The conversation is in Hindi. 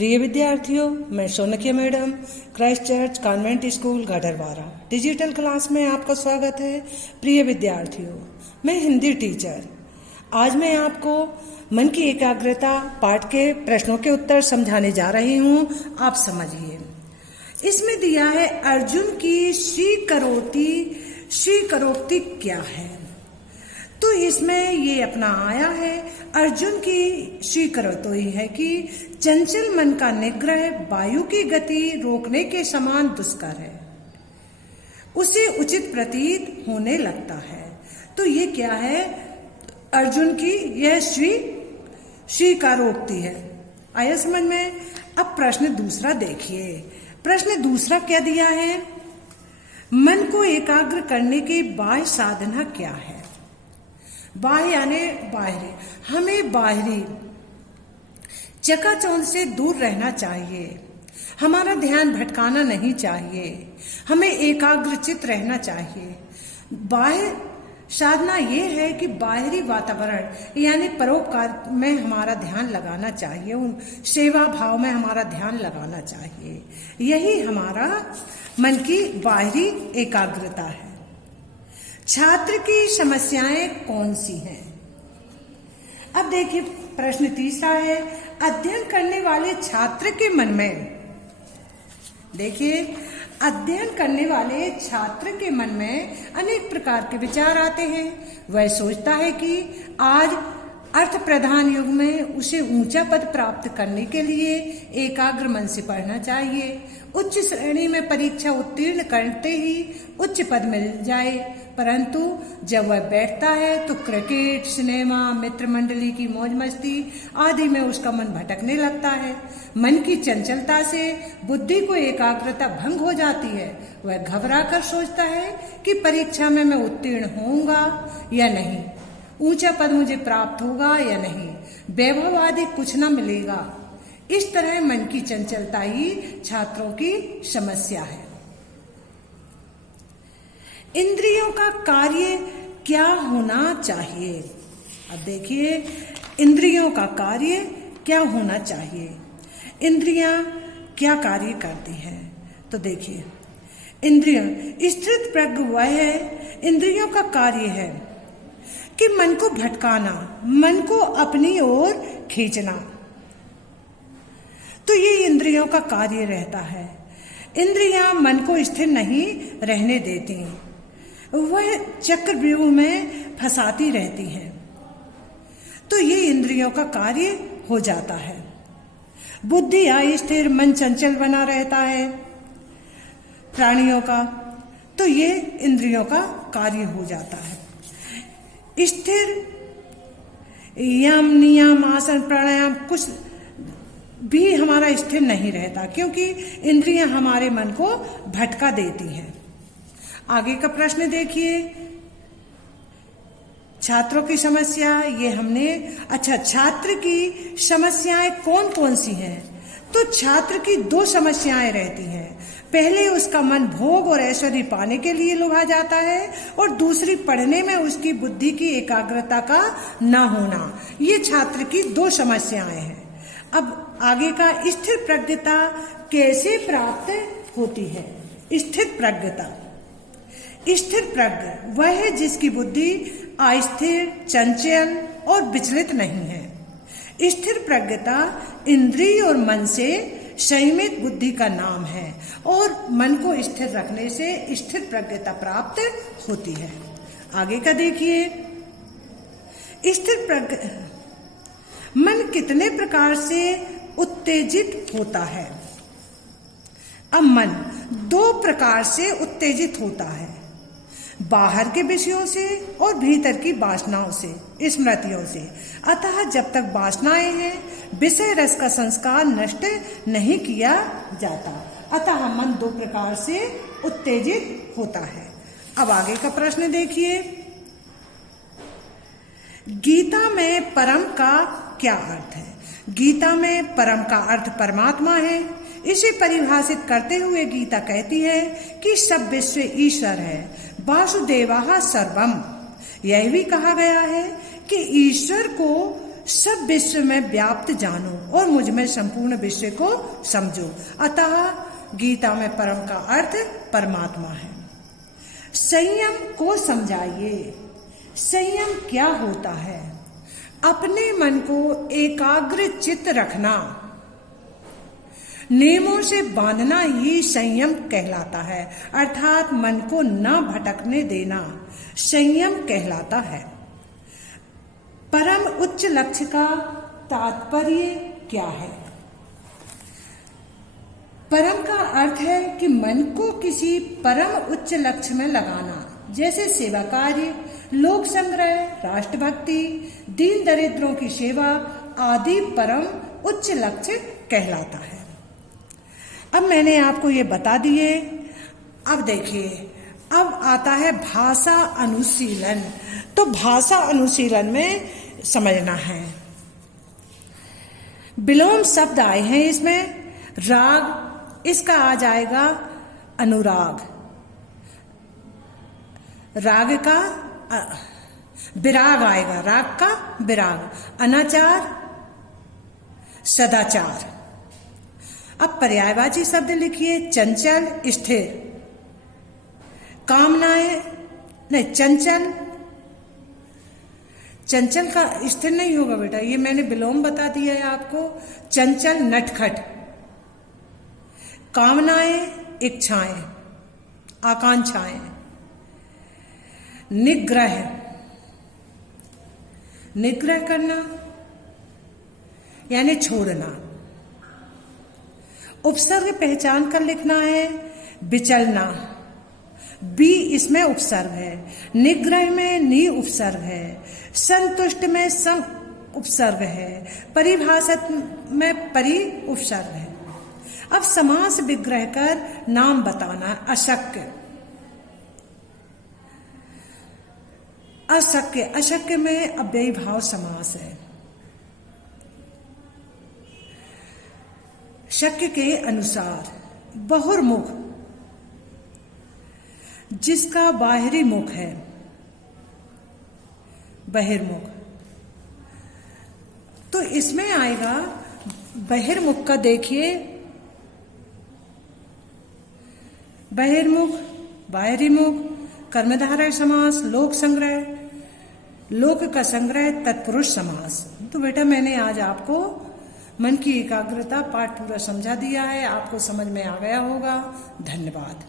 प्रिय विद्यार्थियों, मैं Sonkiya madam Christ church convent school Gadarwara digital class में आपका स्वागत है। प्रिय विद्यार्थियों, मैं हिंदी टीचर। आज मैं आपको मन की एकाग्रता पाठ के प्रश्नों के उत्तर समझाने जा रही हूँ। आप समझिए। इसमें दिया है अर्जुन की स्वीकरोक्ति क्या है। तो इसमें ये अपना आया है, अर्जुन की स्वीकरोक्ति है कि चंचल मन का निग्रह वायु की गति रोकने के समान दुष्कर है, उसे उचित प्रतीत होने लगता है। तो ये क्या है? अर्जुन की यह स्वीकारोक्ति है। आया समझ में? अब प्रश्न दूसरा देखिए। प्रश्न दूसरा क्या दिया है? मन को एकाग्र करने की बाह्य साधना क्या है? बाह्य यानी बाहरी। हमें बाहरी चकाचौंध से दूर रहना चाहिए। हमारा ध्यान भटकाना नहीं चाहिए। हमें एकाग्रचित रहना चाहिए। बाह्य साधना ये है कि बाहरी वातावरण यानी परोपकार में हमारा ध्यान लगाना चाहिए, उन सेवा भाव में हमारा ध्यान लगाना चाहिए। यही हमारा मन की बाहरी एकाग्रता है। छात्र की समस्याएं कौन सी हैं? अब देखिए, प्रश्न तीसरा है, अध्ययन करने वाले छात्र के मन में, देखिए, अध्ययन करने वाले छात्र के मन में अनेक प्रकार के विचार आते हैं। वह सोचता है कि आज अर्थ प्रधान युग में उसे ऊंचा पद प्राप्त करने के लिए एकाग्र मन से पढ़ना चाहिए। उच्च श्रेणी में परीक्षा उत्तीर्ण करते ही उच्च पद मिल जाए, परंतु जब वह बैठता है तो क्रिकेट, सिनेमा, मित्र मंडली की मौज मस्ती आदि में उसका मन भटकने लगता है। मन की चंचलता से बुद्धि को एकाग्रता भंग हो जाती है। वह घबरा कर सोचता है कि परीक्षा में मैं उत्तीर्ण होऊंगा या नहीं, ऊंचा पद मुझे प्राप्त होगा या नहीं, वैभव आदि कुछ न मिलेगा। इस तरह मन की चंचलता ही छात्रों की समस्या है। इंद्रियों का कार्य क्या होना चाहिए? अब देखिए, इंद्रियों का कार्य क्या होना चाहिए। इंद्रियां क्या कार्य करती हैं? तो देखिए, इंद्रियां स्थित प्रज्ञ वह है, इंद्रियों का कार्य है कि मन को भटकाना, मन को अपनी ओर खींचना। तो ये इंद्रियों का कार्य रहता है। इंद्रियां मन को स्थिर नहीं रहने देती, वह चक्रव्यूह में फंसाती रहती हैं। तो ये इंद्रियों का कार्य हो जाता है। बुद्धि अस्थिर, मन चंचल बना रहता है प्राणियों का, तो ये इंद्रियों का कार्य हो जाता है। स्थिर यम, नियम, आसन, प्राणायाम कुछ भी हमारा स्थिर नहीं रहता, क्योंकि इंद्रियां हमारे मन को भटका देती हैं। आगे का प्रश्न देखिए, छात्रों की समस्या ये हमने, अच्छा, छात्र की समस्याएं कौन कौन सी हैं? तो छात्र की दो समस्याएं रहती हैं। पहले उसका मन भोग और ऐश्वर्य पाने के लिए लुभा जाता है, और दूसरी पढ़ने में उसकी बुद्धि की एकाग्रता का न होना। ये छात्र की दो समस्याएं हैं। अब आगे का, स्थिर प्रज्ञता कैसे प्राप्त होती है? स्थिर प्रज्ञता, स्थिर प्रज्ञ वह है जिसकी बुद्धि अस्थिर, चंचल और विचलित नहीं है। स्थिर प्रज्ञता इंद्रिय और मन से संयमित बुद्धि का नाम है, और मन को स्थिर रखने से स्थिर प्रज्ञता प्राप्त होती है। आगे का देखिए, स्थिर प्रज्ञ मन कितने प्रकार से उत्तेजित होता है? अब मन दो प्रकार से उत्तेजित होता है, बाहर के विषयों से और भीतर की वासनाओं से, स्मृतियों से। अतः जब तक वासनाएं हैं, विषय रस का संस्कार नष्ट नहीं किया जाता। अतः मन दो प्रकार से उत्तेजित होता है। अब आगे का प्रश्न देखिए, गीता में परम का क्या अर्थ है? गीता में परम का अर्थ परमात्मा है। इसे परिभाषित करते हुए गीता कहती है कि सब विश्व ईश्वर है, वासुदेवः सर्वम। यह भी कहा गया है कि ईश्वर को सब विश्व में व्याप्त जानो और मुझ में संपूर्ण विश्व को समझो। अतः गीता में परम का अर्थ परमात्मा है। संयम को समझाइए। संयम क्या होता है? अपने मन को एकाग्र चित्त रखना, नियमों से बांधना ही संयम कहलाता है, अर्थात मन को न भटकने देना संयम कहलाता है। परम उच्च लक्ष्य का तात्पर्य क्या है? परम का अर्थ है कि मन को किसी परम उच्च लक्ष्य में लगाना, जैसे सेवा कार्य, लोक संग्रह, राष्ट्रभक्ति, दीन दरिद्रों की सेवा आदि परम उच्च लक्ष्य कहलाता है। अब मैंने आपको ये बता दिए। अब देखिए, अब आता है भाषा अनुशीलन। तो भाषा अनुशीलन में समझना है, विलोम शब्द आए हैं इसमें। राग, इसका आ जाएगा अनुराग, राग का विराग आएगा, राग का विराग, अनाचार, सदाचार। अब पर्यायवाची शब्द लिखिए, चंचल, स्थिर, कामनाएं नहीं, चंचल, चंचल का स्थिर नहीं होगा बेटा, ये मैंने विलोम बता दिया है आपको। चंचल, नटखट, कामनाएं, इच्छाएं, आकांक्षाएं, निग्रह, निग्रह करना यानी छोड़ना। उपसर्ग पहचान कर लिखना है, विचलना, बी इसमें उपसर्ग है, निग्रह में नी उपसर्ग है, संतुष्ट में सं उपसर्ग है, परिभाषित में परि उपसर्ग है। अब समास विग्रह कर नाम बताना, अशक्य, अशक्य, अशक्य में अव्ययी भाव समास है। शक्य के अनुसार बहुर्मुख, जिसका बाहरी मुख है, बहिर्मुख। तो इसमें आएगा बहिर्मुख का, देखिए बहिर्मुख, बाहरी मुख, कर्मधारय समास, लोक संग्रह, लोक का संग्रह, तत्पुरुष समास। तो बेटा मैंने आज आपको मन की एकाग्रता पाठ पूरा समझा दिया है, आपको समझ में आ गया होगा। धन्यवाद।